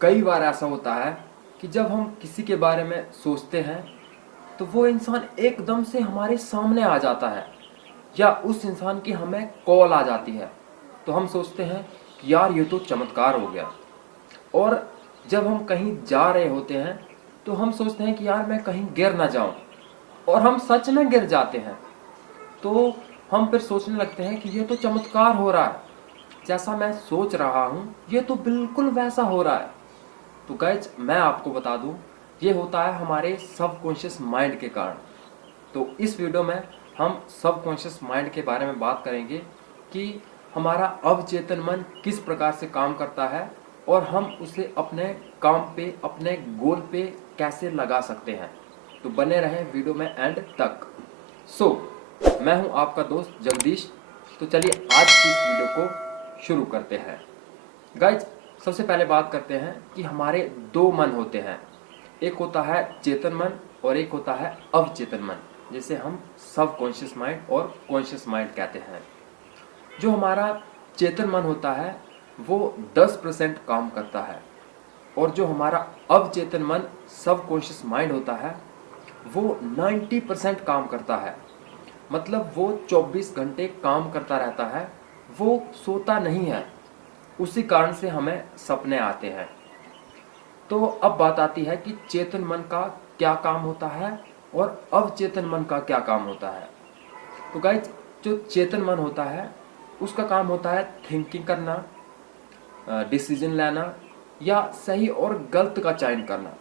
कई बार ऐसा होता है कि जब हम किसी के बारे में सोचते हैं तो वो इंसान एकदम से हमारे सामने आ जाता है, या उस इंसान की हमें कॉल आ जाती है तो हम सोचते हैं कि यार ये तो चमत्कार हो गया। और जब हम कहीं जा रहे होते हैं तो हम सोचते हैं कि यार मैं कहीं गिर ना जाऊं, और हम सच में गिर जाते हैं। तो हम फिर सोचने लगते हैं कि ये तो चमत्कार हो रहा है, जैसा मैं सोच रहा हूँ ये तो बिल्कुल वैसा हो रहा है। तो गाइज मैं आपको बता दूं, ये होता है हमारे सबकॉन्शियस माइंड के कारण। तो इस वीडियो में हम सबकॉन्शियस माइंड के बारे में बात करेंगे कि हमारा अवचेतन मन किस प्रकार से काम करता है और हम उसे अपने काम पे, अपने गोल पे कैसे लगा सकते हैं। तो बने रहें वीडियो में एंड तक। सो मैं हूं आपका दोस्त जगदीश। तो चलिए आज की इस वीडियो को शुरू करते हैं। गाइज सबसे पहले बात करते हैं कि हमारे दो मन होते हैं, एक होता है चेतन मन और एक होता है अवचेतन मन, जिसे हम सब कॉन्शियस माइंड और कॉन्शियस माइंड कहते हैं। जो हमारा चेतन मन होता है वो 10% काम करता है, और जो हमारा अवचेतन मन सब कॉन्शियस माइंड होता है वो 90% काम करता है। मतलब वो 24 घंटे काम करता रहता है, वो सोता नहीं है। उसी कारण से हमें सपने आते हैं। तो अब बात आती है कि चेतन मन का क्या काम होता है और अवचेतन मन का क्या काम होता है। तो गाइज जो चेतन मन होता है उसका काम होता है थिंकिंग करना, डिसीजन लेना, या सही और गलत का चयन करना।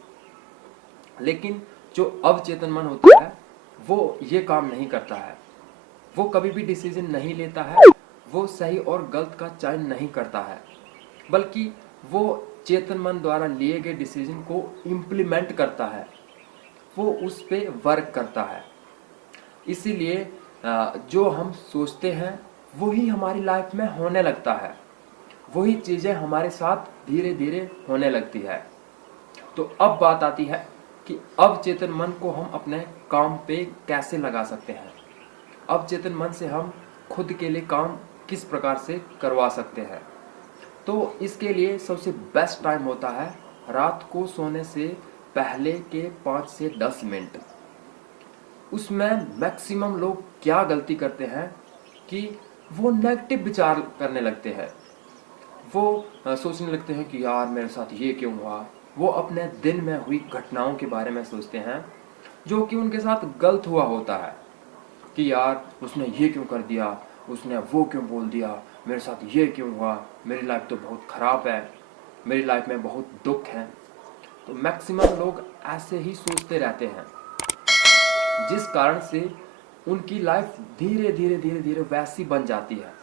लेकिन जो अवचेतन मन होता है वो ये काम नहीं करता है, वो कभी भी डिसीजन नहीं लेता है, वो सही और गलत का चयन नहीं करता है, बल्कि वो चेतन मन द्वारा लिए गए डिसीजन को इम्प्लीमेंट करता है, वो उस पे वर्क करता है। इसीलिए जो हम सोचते हैं वही हमारी लाइफ में होने लगता है, वही चीज़ें हमारे साथ धीरे धीरे होने लगती है। तो अब बात आती है कि अवचेतन मन को हम अपने काम पे कैसे लगा सकते हैं। अवचेतन मन से हम खुद के लिए काम किस प्रकार से करवा सकते हैं। तो इसके लिए सबसे बेस्ट टाइम होता है रात को सोने से पहले के 5 से 10 मिनट। उसमें मैक्सिमम लोग क्या गलती करते हैं कि वो नेगेटिव विचार करने लगते हैं। वो सोचने लगते हैं कि यार मेरे साथ ये क्यों हुआ। वो अपने दिन में हुई घटनाओं के बारे में सोचते हैं जो कि उनके साथ गलत हुआ होता है, कि यार उसने ये क्यों कर दिया, उसने वो क्यों बोल दिया, मेरे साथ ये क्यों हुआ, मेरी लाइफ तो बहुत ख़राब है, मेरी लाइफ में बहुत दुख है। तो मैक्सिमम लोग ऐसे ही सोचते रहते हैं, जिस कारण से उनकी लाइफ धीरे धीरे धीरे धीरे वैसी बन जाती है।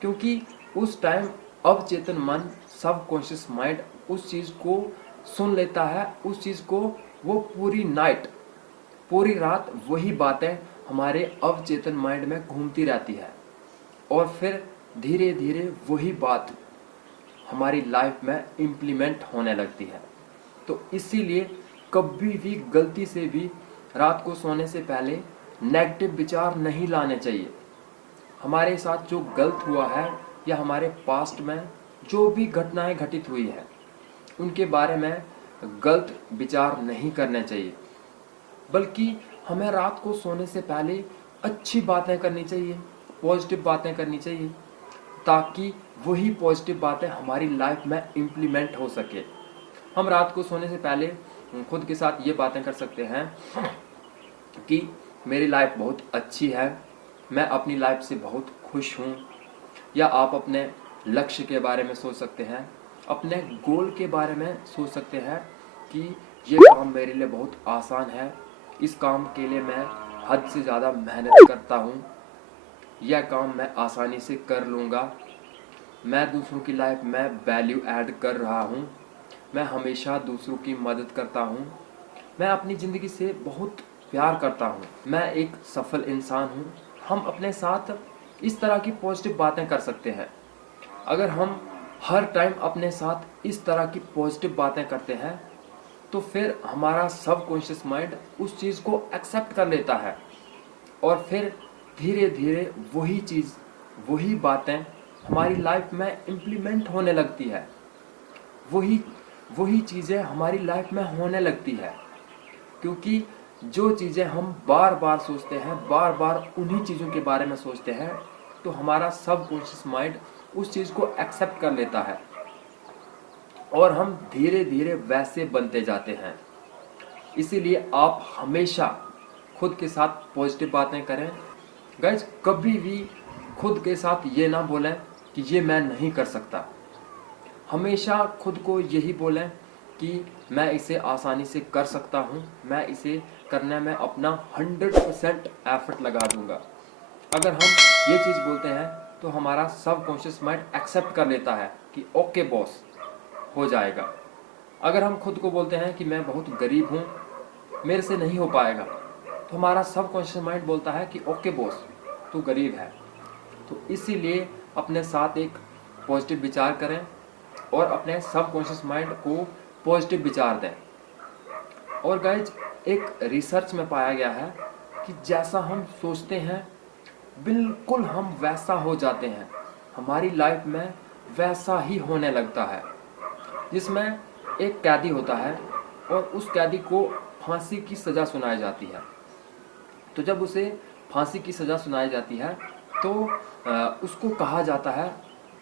क्योंकि उस टाइम अवचेतन मन, सब कॉन्शियस माइंड उस चीज़ को सुन लेता है, उस चीज़ को वो पूरी नाइट, पूरी रात वही बातें हमारे अवचेतन माइंड में घूमती रहती है, और फिर धीरे धीरे वही बात हमारी लाइफ में इम्प्लीमेंट होने लगती है। तो इसीलिए कभी भी गलती से भी रात को सोने से पहले नेगेटिव विचार नहीं लाने चाहिए। हमारे साथ जो गलत हुआ है या हमारे पास्ट में जो भी घटनाएं घटित हुई है उनके बारे में गलत विचार नहीं करने चाहिए, बल्कि हमें रात को सोने से पहले अच्छी बातें करनी चाहिए, पॉजिटिव बातें करनी चाहिए, ताकि वही पॉजिटिव बातें हमारी लाइफ में इम्प्लीमेंट हो सके। हम रात को सोने से पहले खुद के साथ ये बातें कर सकते हैं कि मेरी लाइफ बहुत अच्छी है, मैं अपनी लाइफ से बहुत खुश हूँ। या आप अपने लक्ष्य के बारे में सोच सकते हैं, अपने गोल के बारे में सोच सकते हैं कि ये काम मेरे लिए बहुत आसान है, इस काम के लिए मैं हद से ज़्यादा मेहनत करता हूँ, यह काम मैं आसानी से कर लूँगा, मैं दूसरों की लाइफ में वैल्यू ऐड कर रहा हूँ, मैं हमेशा दूसरों की मदद करता हूँ, मैं अपनी ज़िंदगी से बहुत प्यार करता हूँ, मैं एक सफल इंसान हूँ। हम अपने साथ इस तरह की पॉजिटिव बातें कर सकते हैं। अगर हम हर टाइम अपने साथ इस तरह की पॉजिटिव बातें करते हैं तो फिर हमारा सबकॉन्शियस माइंड उस चीज़ को एक्सेप्ट कर लेता है, और फिर धीरे धीरे वही चीज़, वही बातें हमारी लाइफ में इम्प्लीमेंट होने लगती है। वही वही चीज़ें हमारी लाइफ में होने लगती है। क्योंकि जो चीज़ें हम बार बार सोचते हैं, बार बार उन्हीं चीज़ों के बारे में सोचते हैं, तो हमारा सबकॉन्शियस माइंड उस चीज़ को एक्सेप्ट कर लेता है और हम धीरे धीरे वैसे बनते जाते हैं। इसीलिए आप हमेशा खुद के साथ पॉजिटिव बातें करें। गाइज, कभी भी खुद के साथ ये ना बोलें कि ये मैं नहीं कर सकता। हमेशा खुद को यही बोलें कि मैं इसे आसानी से कर सकता हूँ, मैं इसे करने में अपना 100% एफर्ट लगा दूंगा। अगर हम ये चीज़ बोलते हैं तो हमारा सबकॉन्शियस माइंड एक्सेप्ट कर लेता है कि ओके बॉस, हो जाएगा। अगर हम खुद को बोलते हैं कि मैं बहुत गरीब हूँ, मेरे से नहीं हो पाएगा, तो हमारा सबकॉन्शियस माइंड बोलता है कि ओके बॉस, तू गरीब है। तो इसीलिए अपने साथ एक पॉजिटिव विचार करें और अपने सबकॉन्शियस माइंड को पॉजिटिव विचार दें। और गाइज, एक रिसर्च में पाया गया है कि जैसा हम सोचते हैं बिल्कुल हम वैसा हो जाते हैं, हमारी लाइफ में वैसा ही होने लगता है। जिसमें एक कैदी होता है और उस कैदी को फांसी की सज़ा सुनाई जाती है। तो जब उसे फांसी की सज़ा सुनाई जाती है तो उसको कहा जाता है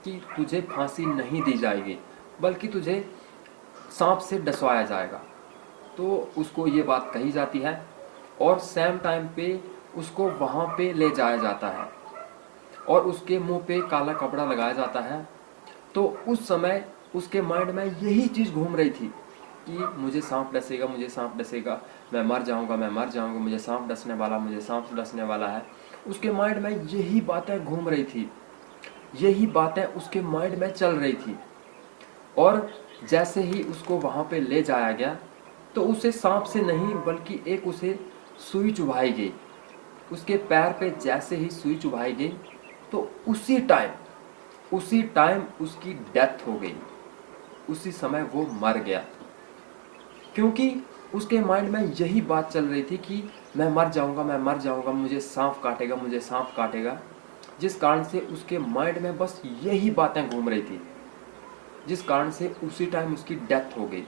कि तुझे फांसी नहीं दी जाएगी, बल्कि तुझे सांप से डसवाया जाएगा। तो उसको ये बात कही जाती है और सेम टाइम पे उसको वहाँ पे ले जाया जाता है और उसके मुंह पे काला कपड़ा लगाया जाता है। तो उस समय उसके माइंड में यही चीज़ घूम रही थी कि मुझे सांप डसेगा, मुझे सांप डसेगा, मैं मर जाऊंगा, मैं मर जाऊंगा, मुझे सांप डसने वाला, मुझे सांप डसने वाला है। उसके माइंड में यही बातें घूम रही थी, यही बातें उसके माइंड में चल रही थी। और जैसे ही उसको वहाँ पे ले जाया गया तो उसे सांप से नहीं बल्कि एक उसे सुई चुभाई गई। उसके पैर पे जैसे ही सुई चुभाई गई तो उसी टाइम उसकी डेथ हो गई। उसी समय वो मर गया, क्योंकि उसके माइंड में यही बात चल रही थी कि मैं मर जाऊंगा, मैं मर जाऊंगा, मुझे सांप काटेगा, मुझे सांप काटेगा। जिस कारण से उसके माइंड में बस यही बातें घूम रही थी, जिस कारण से उसी टाइम उसकी डेथ हो गई।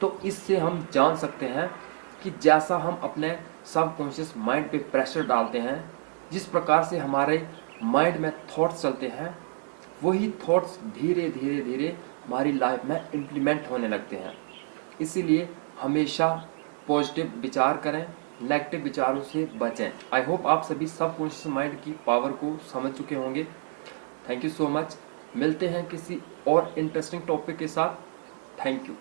तो इससे हम जान सकते हैं कि जैसा हम अपने सबकॉन्शियस माइंड पे प्रेशर डालते हैं, जिस प्रकार से हमारे माइंड में थॉट्स चलते हैं, वही थॉट्स धीरे धीरे धीरे हमारी लाइफ में इम्प्लीमेंट होने लगते हैं। इसीलिए हमेशा पॉजिटिव विचार करें, नेगेटिव विचारों से बचें। आई होप आप सभी सबकॉन्शियस माइंड की पावर को समझ चुके होंगे। Thank you so much. मिलते हैं किसी और इंटरेस्टिंग टॉपिक के साथ। Thank you.